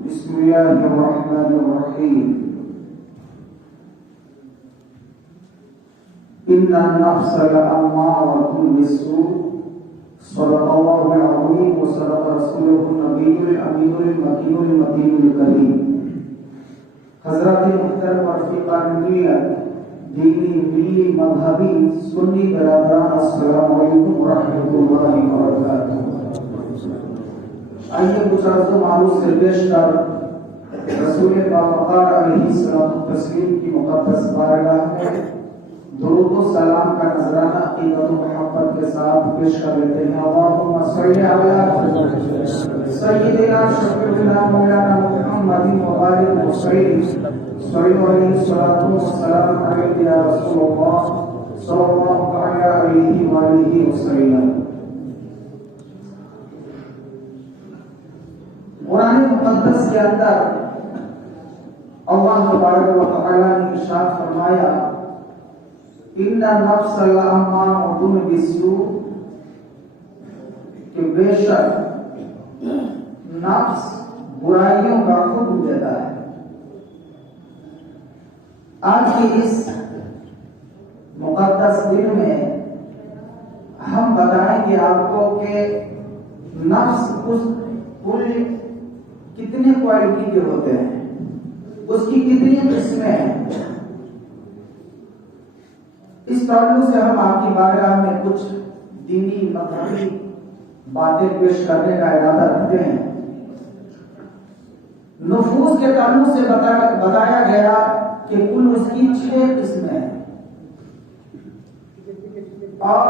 بسم الله الرحمن الرحيم إن النفس لأمارة بالسوء صدق الله العظيم وصدق رسوله النبي الأمين المكين المتين الكريم حضرات محترم رفیقان ملت دینی ملی مذہبی سنی برادران السلام علیکم ورحمۃ اللہ وبرکاتہ۔ آئیے کچھ عرض و معروض سے پیش کر رسول باوقار علیہ السلام تسلیم کی مقدس بارگاہ میں درود و سلام کا نذرانہ عقیدت و محبت کے ساتھ پیش کر لیتے ہیں۔ اللہم صلی علی سیدنا شفیعنا مولانا محمد وبارک وسلم صلی علیہ السلام علیہ یا رسول اللہ صلی اللہ علیہ وآلہ وسلم۔ قرآن مقدس کے اندر اللہ تبارک و تعالی نے ارشاد فرمایا ان النفس لامارۃ بالسوء کہ بے شک نفس برائیوں کا حکم دیتا ہے۔ آج کی اس مقدس دن میں ہم بتائیں گے آپ کو کہ نفس کل کتنے کوالٹی کے ہوتے ہیں، اس کی کتنی قسمیں ہیں۔ اس تعلق سے ہم آپ کی بارگاہ میں کچھ دینی مذہبی باتیں پیش کرنے کا ارادہ رکھتے ہیں۔ نفوس کے تعلق سے بتایا گیا کہ کل اس کی 6 قسمیں ہیں اور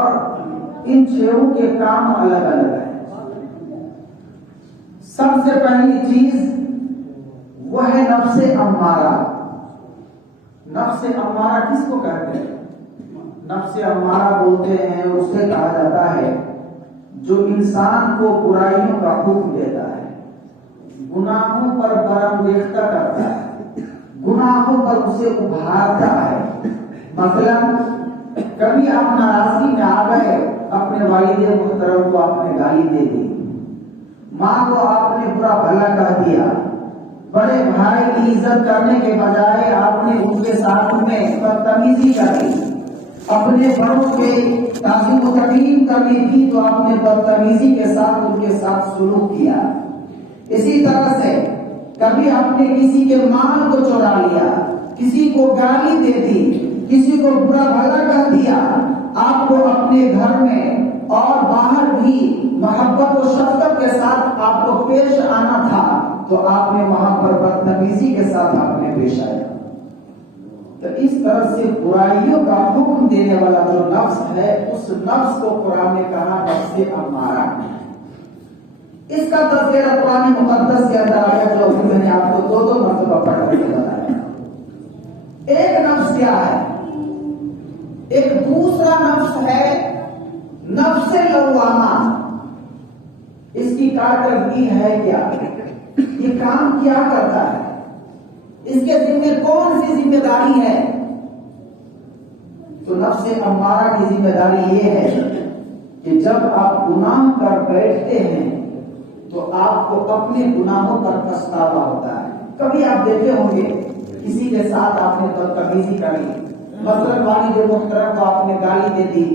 ان 6 کے کام الگ الگ ہیں۔ سب سے پہلی چیز وہ ہے نفس امارہ۔ نفس امارہ کس کو کہتے ہیں؟ نفس امارہ بولتے ہیں اسے کہا جاتا ہے جو انسان کو برائیوں کا حکم دیتا ہے، گناہوں پر برانگیختہ کرتا ہے، گناہوں پر اسے ابھارتا ہے۔ مثلا کبھی آپ ناراضگی میں آ گئے، اپنے والد محترم کو آپ نے گالی دے دی، ماں کو آپ نے برا بھلا کہہ دیا، بڑے بھائی کی عزت کرنے کے بجائے آپ نے ان کے ساتھ میں بدتمیزی کر دی، اپنے بڑوں کے تعظیم و تکریم کرنی تھی تو آپ نے بدتمیزی کے ساتھ ان کے ساتھ سلوک کیا۔ اسی طرح سے کبھی آپ نے کسی کے مال کو چورا لیا، کسی کو گالی دے دی، کسی کو برا بھلا کہہ دیا۔ آپ کو اپنے گھر میں اور باہر بھی محبت و شفقت کے ساتھ آپ کو پیش آنا تھا تو آپ نے وہاں پر بدتمیزی کے ساتھ آپ نے پیش آیا۔ تو اس طرح سے برائیوں کا حکم دینے والا جو نفس ہے، اس نفس کو قرآن نے کہا نفس امارہ۔ اس کا تذکرہ قرآن مقدس کے اندر آیا جو میں نے آپ کو 2 مرتبہ پڑھ کر بتایا۔ ایک نفس کیا ہے؟ ایک دوسرا نفس ہے نفس لوامہ۔ اس کی کارکردگی ہے کیا؟ یہ کام کیا کرتا ہے؟ اس کے ذمہ کون سی ذمہ داری ہے؟ تو نفس امارہ کی ذمہ داری یہ ہے کہ جب آپ گناہ کر بیٹھتے ہیں تو آپ کو اپنے گناہوں پر پچھتاوا ہوتا ہے۔ کبھی آپ دیکھتے ہوں گے کسی کے ساتھ آپ نے بدتمیزی کری، مثلا والد محترم کو آپ نے گالی دے دی،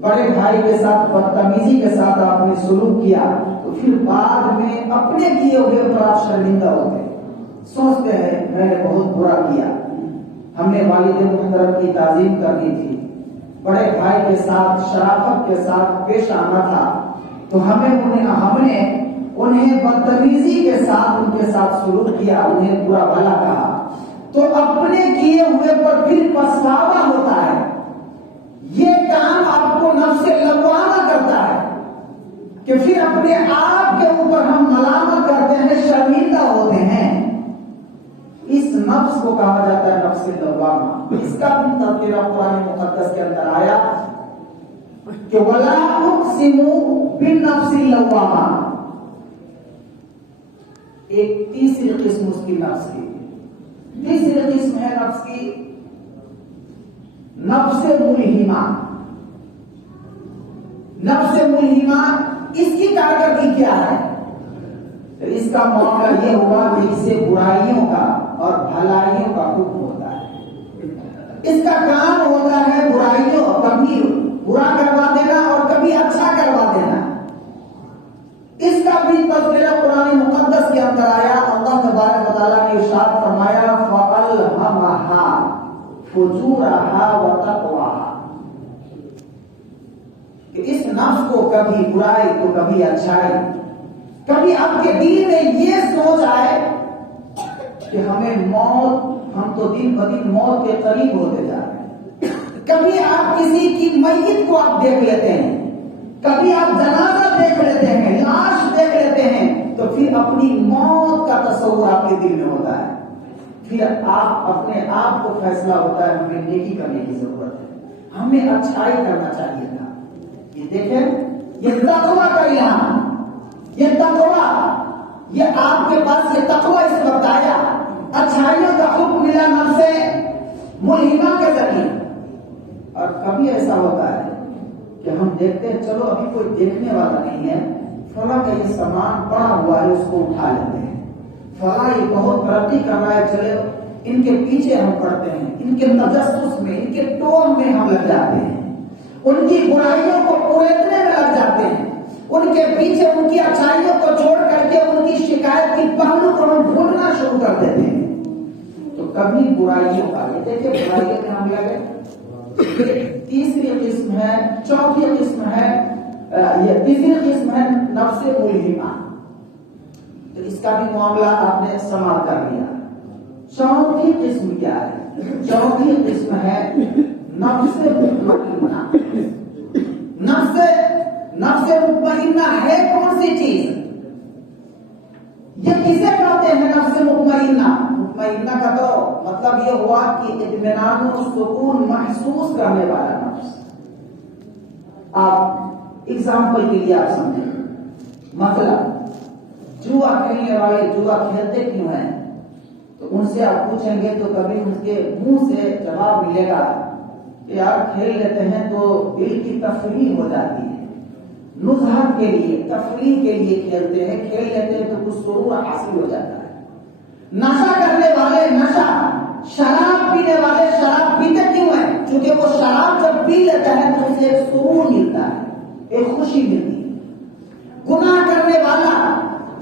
بڑے بھائی کے ساتھ بدتمیزی کے ساتھ آپ نے سلوک کیا، تو پھر بعد میں اپنے کیے ہوئے پر آپ شرمندہ ہوتے ہیں، سوچتے ہیں میں نے بہت برا کیا، ہم نے والد محترم کی تعظیم کرنی تھی، بڑے بھائی کے ساتھ شرافت کے ساتھ پیش آنا تھا، تو ہم نے انہیں بدتمیزی کے ساتھ ان کے ساتھ سلوک کیا، انہیں برا بھلا کہا، تو اپنے کیے ہوئے پر پھر پچھتاوا ہوتا ہے۔ یہ کام آپ کو نفس لوامہ کرتا ہے۔ کہ پھر اپنے آپ کے اوپر ہم ملامت کرتے ہیں، شرمندہ ہوتے ہیں، اس نفس کو کہا جاتا ہے نفس لوامہ۔ اس کا بھی تذکرہ قرآن مقدس کے اندر آیا کہ وَلَا أُقْسِمُ بِالنَّفْسِ اللَّوَّامَةِ، ایک تیسری قسم اس کی نفس کی، تیسری قسم ہے نفس کی نفس ملہمہ۔ نفس ملہمہ اس کی کارکردگی کیا ہے؟ تو اس کا معاملہ یہ ہوا کہ اسے برائیوں کا اور بھلائیوں کا حکم ہوتا ہے۔ اس کا کام ہوتا ہے برائیوں، کبھی برا کروا دینا اور کبھی اچھا کروا دینا۔ اس کا بھی تذکرہ قرآن مقدس کے اندر آیا۔ اللہ تبارک و تعالیٰ نے ارشاد فرمایا فَأَلْهَمَهَا فُجُورَهَا وَتَقْوَاهَا، کہ اس نفس کو کبھی برائی تو کبھی اچھائی، کبھی آپ کے دل میں یہ سوچ آئے کہ ہمیں موت، ہم تو دن بدن موت کے قریب ہوتے جا رہے ہیں۔ کبھی آپ کسی کی میت کو آپ دیکھ لیتے ہیں، کبھی آپ جنازہ دیکھ لیتے ہیں، لاش دیکھ لیتے ہیں، تو پھر اپنی موت کا تصور آپ کے دل میں ہوتا ہے۔ پھر آپ اپنے آپ کو فیصلہ ہوتا ہے ہمیں نیکی کرنے کی ضرورت ہے، ہمیں اچھائی کرنا چاہیے تھا۔ یہ دیکھیں، یہ تقویٰ کا اعلان، یہ تقویٰ، یہ آپ کے پاس یہ تقویٰ اس وقت آیا، اچھائیوں کا حکم ملا نفس ملہمہ کے ذریعے۔ اور کبھی ایسا ہوتا ہے کہ ہم دیکھتے ہیں چلو ابھی کوئی دیکھنے والا نہیں ہے، فلاں کا یہ سامان پڑا ہوا ہے، اس کو اٹھا لیتے ہیں، فلاں یہ بہت ترقی کر رہا ہے، چلے ان کے پیچھے ہم پڑتے ہیں، ان کے تجسس میں، ان کے ٹوہ میں ہم لگ جاتے ہیں، ان کی برائیوں کو پریتنے میں لگ جاتے ہیں، ان کے پیچھے ان کی اچھائیوں کو چھوڑ کر کے ان کی شکایت کی پہلو کو ہم ڈھونڈنا شروع کر دیتے ہیں۔ تو کبھی برائیوں کا، یہ دیکھیں برائیوں میں ہم لگے، تیسری قسم ہے، چوتھی قسم ہے، یہ تیسری قسم ہے نفس ملہمہ۔ تو اس کا بھی معاملہ آپ نے سماعت کر لیا۔ چوتھی قسم کیا ہے؟ چوتھی قسم ہے نفس مطمئنہ۔ نفس مطمئنہ ہے کون سی چیز؟ یہ کسے کہتے ہیں نفس مطمئنہ؟ مطمئنہ کا تو مطلب یہ ہوا کہ اطمینان و سکون محسوس کرنے والا نفس۔ آپ ایگزامپل کے لیے آپ سمجھیں، مثلا جوا کھیلنے والے جوا کھیلتے کیوں ہیں؟ تو ان سے آپ پوچھیں گے تو کبھی ان کے منہ سے جواب ملے گا کہ یار کھیل لیتے ہیں تو دل کی تفریح ہو جاتی ہے، نزہت کے لیے، تفریح کے لیے کھیلتے ہیں، کھیل لیتے ہیں تو کچھ سرور حاصل ہو جاتا ہے۔ نشہ کرنے والے نشہ، شراب پینے والے شراب پیتے کیوں ہیں؟ کیونکہ وہ شراب جب پی لیتا ہے تو اسے ایک سرور ملتا ہے، ایک خوشی ملتی ہے۔ گناہ کرنے والا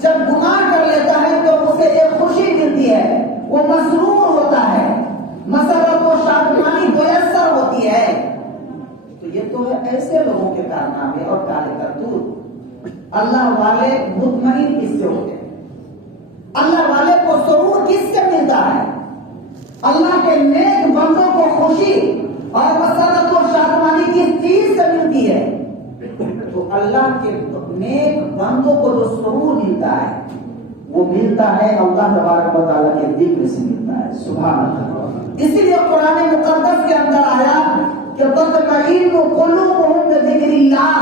جب گناہ کر لیتا ہے تو اسے ایک خوشی ملتی ہے، وہ مسرور ہوتا ہے، مسرت و شادمانی میسر ہوتی ہے۔ تو یہ تو ہے ایسے لوگوں کے کارنامے اور کارے کرتوت۔ اللہ والے مطمئن کس سے ہوتے ہیں؟ اللہ والے کو سرور کس سے ملتا ہے؟ اللہ کے نیک بندوں کو خوشی اور مسرت و شادمانی کس چیز سے ملتی ہے؟ تو اللہ کے نیک بندوں کو جو سرور ملتا ہے وہ ملتا ہے اللہ تبارک و تعالیٰ کے ذکر سے ملتا ہے۔ سبحان اللہ۔ اسی لیے قرآن مقدس کے اندر آیا کہ تطمئن قلوبہم بذکر اللہ،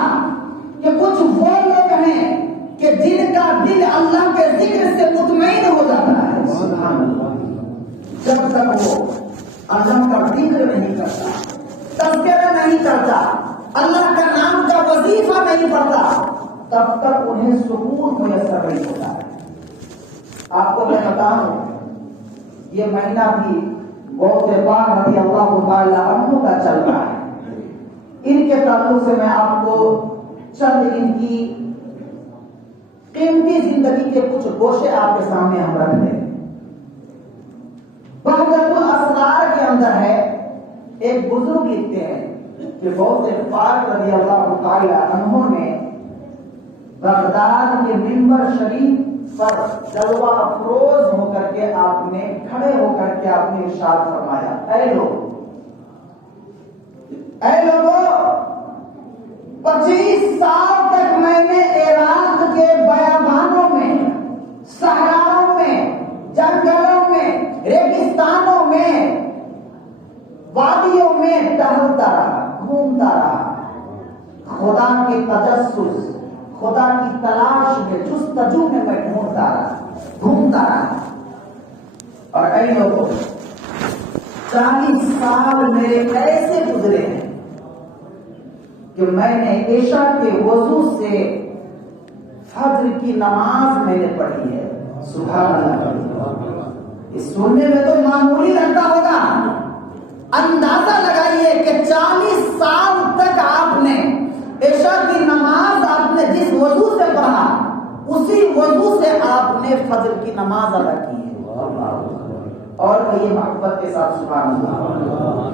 کہ کچھ وہ لوگ ہیں کہ جن کا دل اللہ کے ذکر سے مطمئن ہو جاتا ہے۔ سبحان اللہ۔ جب تک وہ اللہ کا ذکر نہیں کرتا، تذکرہ نہیں کرتا، اللہ کا نام کا وظیفہ نہیں پڑھتا، تب تک انہیں سکون میسر نہیں ہوتا ہے۔ آپ کو میں بتاؤں، یہ مہینہ بھی غوث پاک رضی اللہ تعالی عنہ کا چل رہا ہے۔ ان کے تعلق سے میں آپ کو چند ان کی قیمتی زندگی کے کچھ گوشے آپ کے سامنے ہم رکھ دیں۔ بہجت الاسرار کے اندر ہے، ایک بزرگ لکھتے ہیں کہ غوث پاک رضی اللہ تعالی عنہ نے بغداد کے منبر شریف پر جلوہ افروز ہو کر کے آپ نے کھڑے ہو کر کے آپ نے ارشاد فرمایا، اے لوگوں 25 سال تک میں نے کے بیابانوں میں، صحراؤں میں، جنگلوں میں، ریگستانوں میں، وادیوں میں ٹہلتا رہا، گھومتا رہا، خدا کے تجسس، خدا کی تلاش میں، جستجو میں ڈھونڈتا رہا، گھومتا رہا۔ اور اے لوگوں، 40 سال میرے ایسے گزرے ہیں کہ میں نے عشاء کے وضو سے فجر کی نماز میں نے پڑھی ہے۔ سبحان اللہ۔ اس سننے میں تو معمولی لگتا ہوگا، اندازہ لگائیے کہ 40 سال تک آپ نے عشاء کی نماز آپ نے جس وضو سے پڑھا، اسی وضو سے آپ نے فجر کی نماز ادا کی ہے۔ اور کہیے محبت کے ساتھ سبحان اللہ۔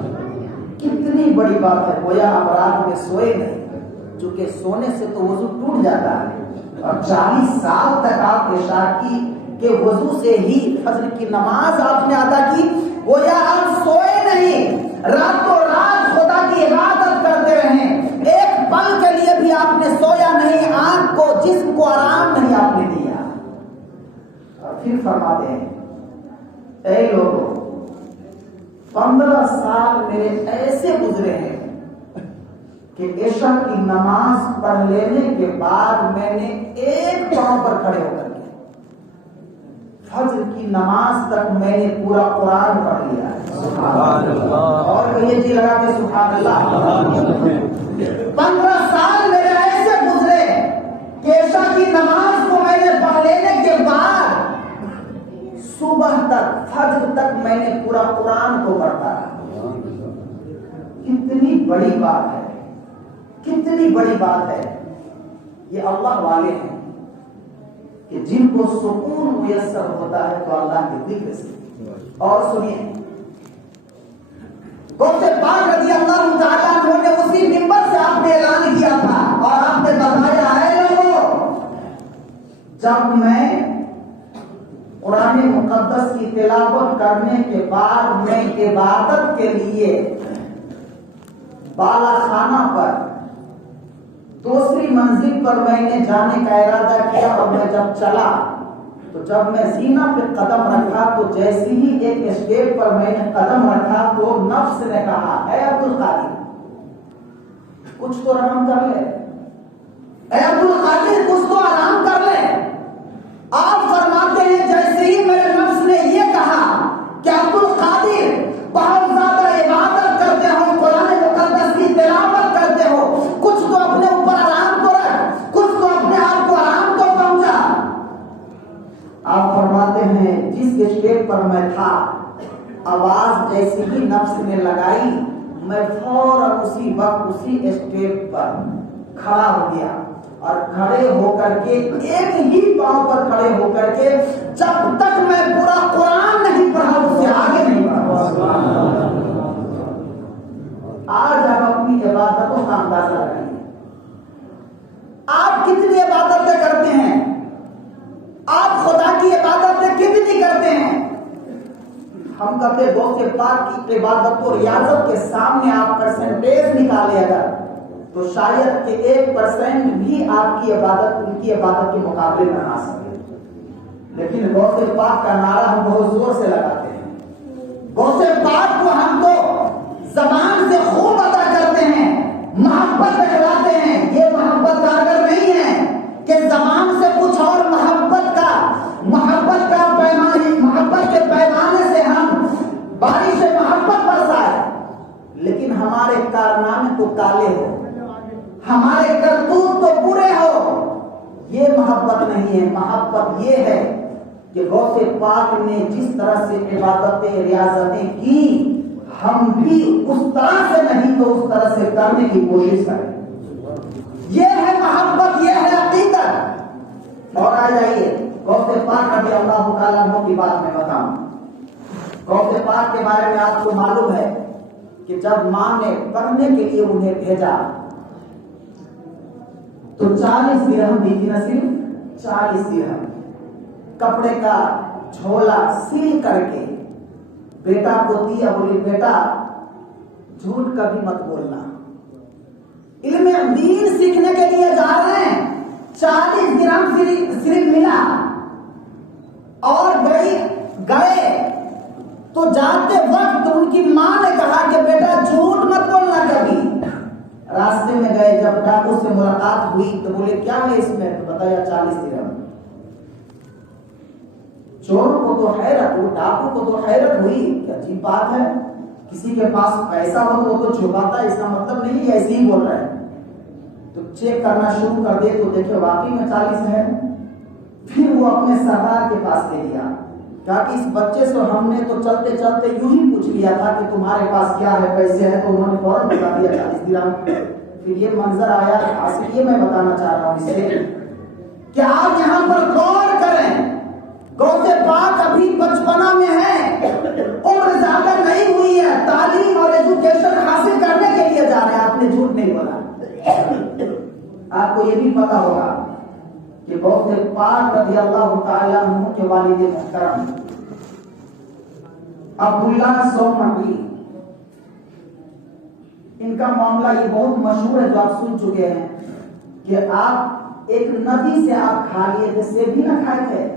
کتنی بڑی بات ہے، گویا آپ رات میں سوئے نہیں، چونکہ سونے سے تو وضو ٹوٹ جاتا ہے، اور 40 سال تک آپ عشاء کے وضو سے ہی فجر کی نماز آپ نے ادا کی، گویا آپ سوئے نہیں، راتوں رات خدا کی عبادت کرتے رہے، ایک پل کے لیے بھی آپ نے سویا نہیں، آنکھ کو جسم کو آرام نہیں آپ نے دیا۔ اور پھر فرماتے ہیں اے لوگوں، 15 سال میرے ایسے گزرے ہیں کہ عشاء کی نماز پڑھ لینے کے بعد میں نے ایک پاؤں پر کھڑے ہو کر کے فجر کی نماز تک میں نے پورا قرآن پڑھ لیا ہے۔ سبحان اللہ۔ اور کہیے جی لگا کے سبحان اللہ۔ 15 سال میرے ایسے گزرے کہ عشاء کی نماز کو میں نے پڑھ لینے کے بعد صبح تک، فجر تک میں نے پورا قرآن کو پڑھتا رہا۔ کتنی بڑی بات ہے، کتنی بڑی بات ہے۔ یہ اللہ والے ہیں کہ جن کو سکون میسر ہوتا ہے تو اللہ کے ذکر سے۔ اور سنیے، غوث پاک رضی اللہ تعالیٰ عنہ نے اسی منبر سے آپ نے اعلان کیا تھا اور آپ نے بتایا ہے لوگوں، جب میں قرآن مقدس کی تلاوت کرنے کے بعد میں عبادت کے لیے بالا خانہ پر دوسری منزل پر میں نے جانے کا ارادہ کیا، اور میں جب چلا تو جب میں زینہ پہ قدم رکھا تو جیسے ہی ایک اسٹیپ پر میں نے قدم رکھا تو نفس نے کہا اے عبدالقادر کچھ تو رحم کر لے، اے عبدالقادر کچھ تو آرام کر لے۔ آپ فرماتے ہیں جیسے ہی میرے نفس نے یہ کہا کہ عبدالقادر بہت زیادہ عبادت کرتے ہو، قرآن مقدس کی تلاوت کرتے ہو، کچھ تو اپنے اوپر آرام کو رکھ، کچھ تو اپنے آپ کو آرام کو پہنچا۔ آپ فرماتے ہیں جس اسٹیپ پر میں تھا، آواز جیسی ہی نفس نے لگائی، میں فوراً اسی وقت اسی اسٹیپ پر کھڑا ہو گیا، اور کھڑے ہو کر کے ایک ہی پاؤں پر کھڑے ہو کر کے جب تک میں پورا قرآن نہیں پڑھا اس سے آگے نہیں بڑھا۔ آج آپ اپنی عبادتوں کا اندازہ لگائیے، آپ کتنی عبادتیں کرتے ہیں، آپ خدا کی عبادتیں کتنی کرتے ہیں۔ ہم کہتے غوث پاک کی عبادت و ریاضت کے سامنے آپ پرسنٹیج نکالے اگر تو شاید کہ 1% بھی آپ کی عبادت ان کی عبادت کے مقابلے میں آ سکے، لیکن غوث پاک کا نعرہ ہم بہت زور سے لگاتے ہیں، غوث پاک کو ہم تو زبان سے خوب ادا کرتے ہیں، محبت دکھلاتے ہیں۔ یہ محبت کارگر نہیں ہے کہ زبان سے کچھ اور محبت کا پیمانے، محبت کے پیمانے سے ہم بارش محبت برسائے، لیکن ہمارے کارنامے تو کالے ہو، ہمارے کرتوت تو برے ہو۔ یہ محبت نہیں ہے، محبت یہ ہے کہ غوث پاک نے جس طرح سے عبادتیں ریاضتیں کی، ہم بھی اس طرح سے نہیں تو اس طرح سے کرنے کی کوشش کریں۔ یہ ہے محبت، یہ ہے عقیدت۔ اور آ جائیے غوث پاک رضی اللہ تعالیٰ عنہ کی بات میں بتاؤں۔ غوث پاک کے بارے میں آپ کو معلوم ہے کہ جب ماں نے پڑھنے کے لیے انہیں بھیجا تو 40 درہم دی تھی، نہ صرف 40 درہم، کپڑے کا جھولا سیل کر کے بیٹا کو دیا، بولی بیٹا جھوٹ کبھی مت بولنا، علم دین سیکھنے کے لیے جا رہے ہیں، 40 درہم صرف ملا اور گئے تو جاتے وقت ان کی ماں نے کہا کہ بیٹا جھوٹ مت بولنا کبھی. راستے میں گئے, جب ڈاکو سے ملاقات ہوئی تو بولے کیا ہے اس میں, تو بتایا 40 درہم. چور کو تو حیرت, وہ ڈاکو کو تو حیرت ہوئی کہ عجیب بات ہے, کسی کے پاس پیسہ ہو تو وہ تو چھپاتا ہے, اس کا مطلب نہیں ایسے ہی بول رہا ہے. تو چیک کرنا شروع کر دے تو دیکھے واقعی میں 40 ہے. پھر وہ اپنے سردار کے پاس لے گیا, کہا کہ اس بچے سے ہم نے تو چلتے چلتے یوں ہی پوچھ لیا تھا کہ تمہارے پاس کیا ہے, پیسے ہیں, تو انہوں نے فوراً بتا دیا 40 درہم. پھر یہ منظر آیا. حاصل یہ میں بتانا چاہ رہا ہوں اس سے کہ آپ یہاں پر غور کریں, غوث پاک ابھی 55 میں ہے, عمر زیادہ نہیں ہوئی ہے, تعلیم اور ایجوکیشن حاصل کرنے کے لیے جا رہے ہیں. آپ نے جھوٹ نہیں بولا. آپ کو یہ بھی پتا ہوگا کہ غوث پاک رضی اللہ تعالیٰ عنہ کے والد محترم عبداللہ سومنی, ان کا معاملہ یہ بہت مشہور ہے جو آپ سن چکے ہیں کہ آپ ایک ندی سے آپ کھا لیے تھے, سیب بھی نہ کھائے تھے,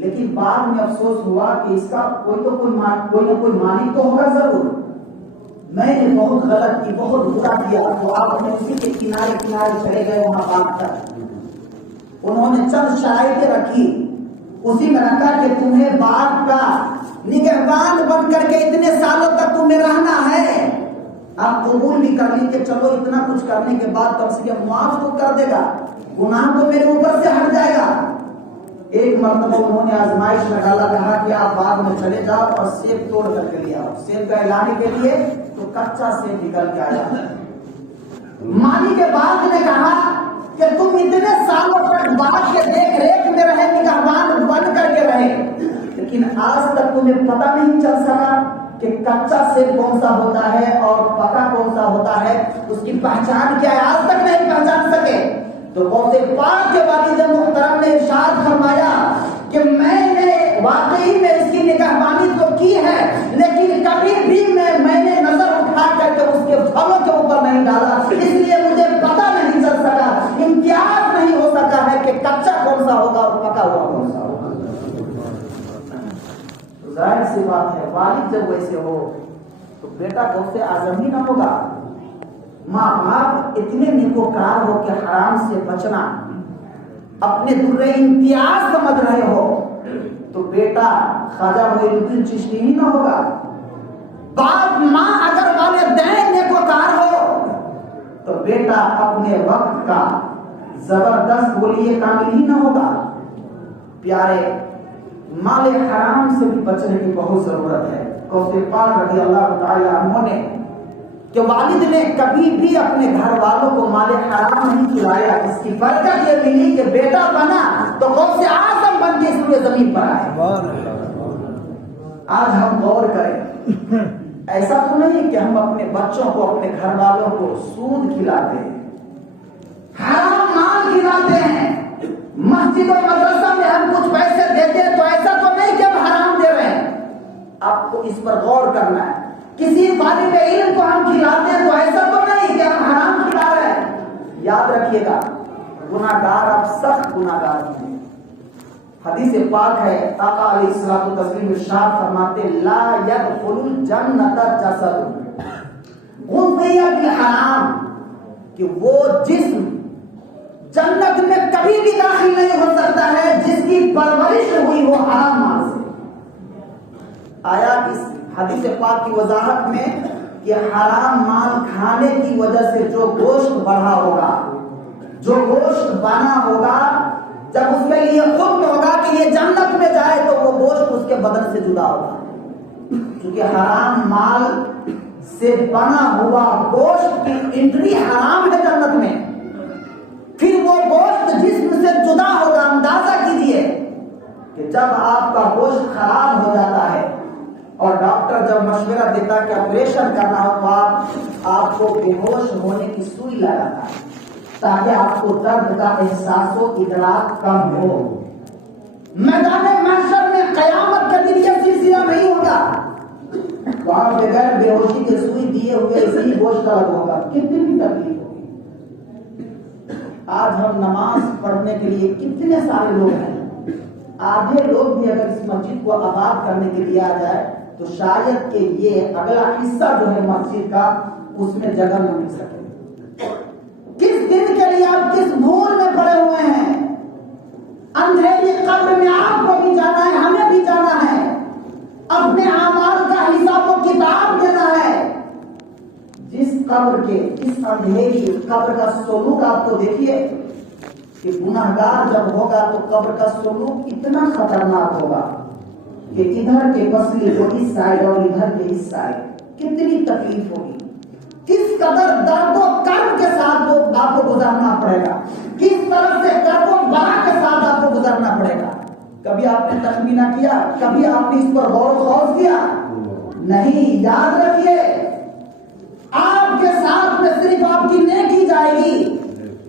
لیکن بعد میں افسوس ہوا کہ اس کا کوئی نہ کوئی مالک تو ہوگا ضرور. میں نے بہت غلط کی, بہت برا کیا, تو آپ اپنے اسی کے کنارے چلے گئے وہاں بات کر. انہوں نے چند شرائطیں رکھی, اسی میں رکھا کہ تمہیں باغ کا نگہبان بن کر کے اتنے سالوں تک تمہیں رہنا ہے. آپ قبول بھی کر لی کہ چلو اتنا کچھ کرنے کے بعد کم سے کم معاف تو کر دے گا, گناہ تو میرے اوپر سے ہٹ جائے گا. ایک مرتبہ انہوں نے آزمائش میں ڈالا, کہا کہ آپ باغ میں چلے جاؤ اور سیب توڑ کر کے لے آؤ. سیب کا لانے کے لیے تو کچا سیب نکل کے آیا. مالی کے باغ نے کہا کہ تم اتنے سالوں تک باغ کے دیکھ ریکھ میں رہے, نگہبان بن کر کے رہے, لیکن آج تک تمہیں پتہ نہیں چل سکا کہ کچا سیب کون سا ہوتا ہے اور پکا کون سا ہوتا ہے, اس کی پہچان کیا ہے, آج تک نہیں پہچان سکے. تو غوث پاک کے والد محترم نے ارشاد فرمایا کہ میں نے واقعی میں اس کی نگہبانی تو کی ہے, لیکن کبھی بھی میں نے نظر اٹھا کر کے اس کے پھلوں کے اوپر نہیں ڈالا, اس لیے مجھے پتہ نہیں چل سکا, امتیاز نہیں ہو سکا ہے کہ کچا کون سا ہوگا اور پکا ہوا کون سا ہوگا. ظاہر سی بات ہے, والد جب ویسے ہو تو بیٹا غوث اعظم ہی نہ ہوگا. ماں باپ اتنے نیکوکار ہو کہ حرام سے بچنا اپنے در امتیاز سمجھ رہے ہو تو بیٹا خواجہ معین الدین چشتی ہی نہ ہوگا. باپ ماں اگر والدین نیکوکار ہو تو بیٹا اپنے وقت کا زبردست بولیے کامل ہی نہ ہوگا. پیارے, مال حرام سے بھی بچنے کی بہت ضرورت ہے. غوث پاک رضی اللہ تعالی عنہ نے کہ والد نے کبھی بھی اپنے گھر والوں کو مال حرام نہیں کھلایا. اس کی برکت یہ ملی کہ بیٹا بنا تو غوث اعظم بن کے اس لیے زمین پر آئے. آج ہم غور کریں, ایسا تو نہیں کہ ہم اپنے بچوں کو, اپنے گھر والوں کو سود کھلاتے ہیں, حرام مال کھلاتے ہیں. مسجد اور مدرسہ میں ہم کچھ پیسے دیتے ہیں تو ایسا تو نہیں کہ ہم حرام دے رہے ہیں. آپ کو اس پر غور کرنا ہے. کسی طالب علم کو ہم کھلاتے ہیں تو ایسا تو نہیں کہ ہم حرام کھلا رہے ہیں. یاد رکھیے گا, گناہ گار اب سخت گناہ گار ہیں. حدیث پاک ہے, آقا علیہ الصلوۃ والتسلیم ارشاد فرماتے لا يدخل الجنۃ جسد غذي بالحرام, کہ وہ جسم جنت میں کبھی بھی داخل نہیں ہو سکتا ہے جس کی پرورش ہوئی ہو حرام مال سے. آیا اس حدیث پاک کی وضاحت میں کہ حرام مال کھانے کی وجہ سے جو گوشت بڑھا ہوگا, جو گوشت بنا ہوگا, جب اس کے لیے حکم ہوگا کہ یہ جنت میں جائے تو وہ گوشت اس کے بدن سے جدا ہوگا, کیونکہ حرام مال سے بنا ہوا گوشت کی انٹری حرام ہے جنت میں. پھر وہ گوشت جسم سے جدا ہوگا. اندازہ کیجئے کہ جب آپ کا گوشت خراب ہو جاتا ہے اور ڈاکٹر جب مشورہ دیتا کہ آپریشن کرنا ہو تو آپ کو بے ہوش ہونے کی سوئی لگاتا ہے تاکہ آپ کو درد کا احساس و ادراک کم ہو. میدان محشر میں قیامت کے دن یہ سلسلہ نہیں ہوگا, وہاں بغیر بے ہوشی کے سوئی دیے ہوئے اسی گوشت الگ ہوگا. کتنی بھی تکلیف ہوگی. آج ہم نماز پڑھنے کے لیے کتنے سارے لوگ ہیں، آدھے لوگ بھی اگر اس مسجد کو آباد کرنے کے لیے آ جائے تو شاید کہ یہ اگلا حصہ جو ہے مسجد کا اس میں جگہ نہ مل سکے۔ کس دن کے لیے آپ کس بھول میں پڑے ہوئے ہیں؟ اندھیری قبر میں آپ کو بھی جانا ہے، ہمیں بھی جانا ہے، اپنے اعمال کا حساب و کتاب دینا ہے۔ جس قبر کے اس اندھیری قبر کا سلوک آپ کو دیکھیے کہ گناہگار جب ہوگا تو قبر کا سلوک اتنا خطرناک ہوگا کہ ادھر کے پسلی کو اس سائڈ اور ادھر کے اس سائڈ کتنی تکلیف ہوگی، کس قدر درد و کرب کے ساتھ وہ آپ کو گزارنا پڑے گا، کس طرح سے کرب و بلا کے ساتھ آپ کو گزارنا پڑے گا۔ کبھی آپ نے تخمینہ کیا؟ کبھی آپ نے اس پر غور و خوض کیا؟ نہیں۔ یاد رکھیے آپ کے ساتھ میں صرف آپ کی نیکی جائے گی،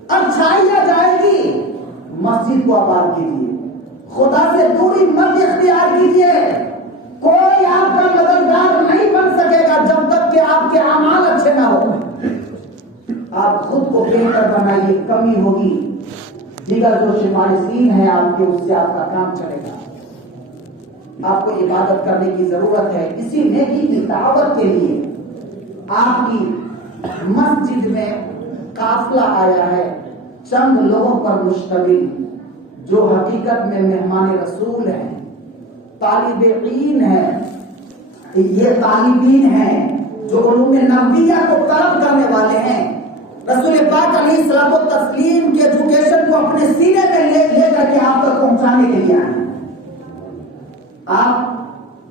اچھائیاں جائے گی۔ مسجد کو آباد کیجیے، خدا سے دوری مت اختیار کیجیے۔ کوئی آپ کا مددگار نہیں بن سکے گا جب تک کہ آپ کے اعمال اچھے نہ ہو۔ آپ خود کو بہتر بنائیے، کمی ہوگی، دیگر جو شمارسین ہیں آپ کے اس سے آپ کا کام چلے گا۔ آپ کو عبادت کرنے کی ضرورت ہے، اسی نیکی کی دعوت کے لیے آپ کی مسجد میں قافلہ آیا ہے، چند لوگوں پر مشتمل جو حقیقت میں مہمان رسول ہیں، طالب علم ہیں۔ یہ طالبین ہیں جو علوم نبویہ کو طلب کرنے والے ہیں، رسول پاک علیہ الصلوۃ والتسلیم کے ایجوکیشن کو اپنے سینے میں لے کر کے آپ تک پہنچانے کے لیے آئے۔ آپ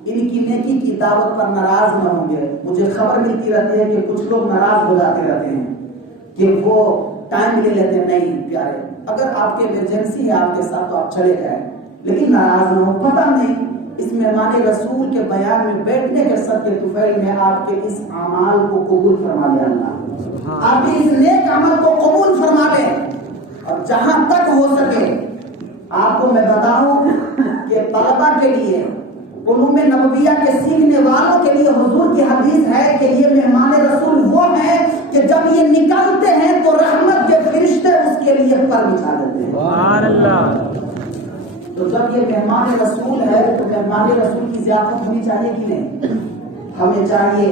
ان کی نیکی کی دعوت پر ناراض نہ ہوں گے۔ مجھے خبر ملتی رہتی ہے کہ کچھ لوگ ناراض ہو جاتے رہتے ہیں کہ وہ ٹائم لے لیتے ہیں۔ نہیں پیارے، اگر آپ کے ایمرجنسی ہے آپ کے ساتھ تو آپ چلے جائیں، لیکن ناراض نہ ہو۔ پتہ نہیں اس مہمان رسول کے بیان میں بیٹھنے کے سب کے طفیل میں آپ کے اس اعمال کو قبول فرما لے اللہ، آپ کے اس نیک عمل کو قبول فرما لے۔ اور جہاں تک ہو سکے آپ کو میں بتاؤں کہ طلبہ کے لیے، علوم نبویہ کے سیکھنے والوں کے لیے حضور کی حدیث ہے کہ یہ مہمان رسول وہ ہیں کہ جب یہ نکلتے ہیں تو رحمت کے فرشتے اس کے لیے پر بچھا دیتے ہیں۔ سبحان اللہ۔ تو جب یہ مہمان رسول ہے تو مہمان رسول کی ضیافت ہونی چاہیے کہ نہیں؟ ہمیں چاہیے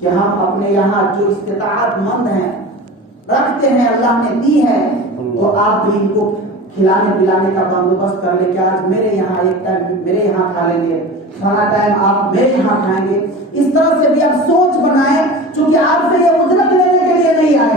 کہ ہم اپنے یہاں جو استطاعت مند ہیں رکھتے ہیں، اللہ نے دی ہے، تو آپ بھی ان کو کھلانے پلانے کا بندوبست کر لیں کہ آج میرے یہاں ایک ٹائم میرے یہاں کھا لیں گے، کھانا ٹائم آپ میرے یہاں کھائیں گے۔ اس طرح سے بھی آپ سوچ بنائیں، چونکہ آپ سے یہ اجرت لینے کے لیے نہیں آئے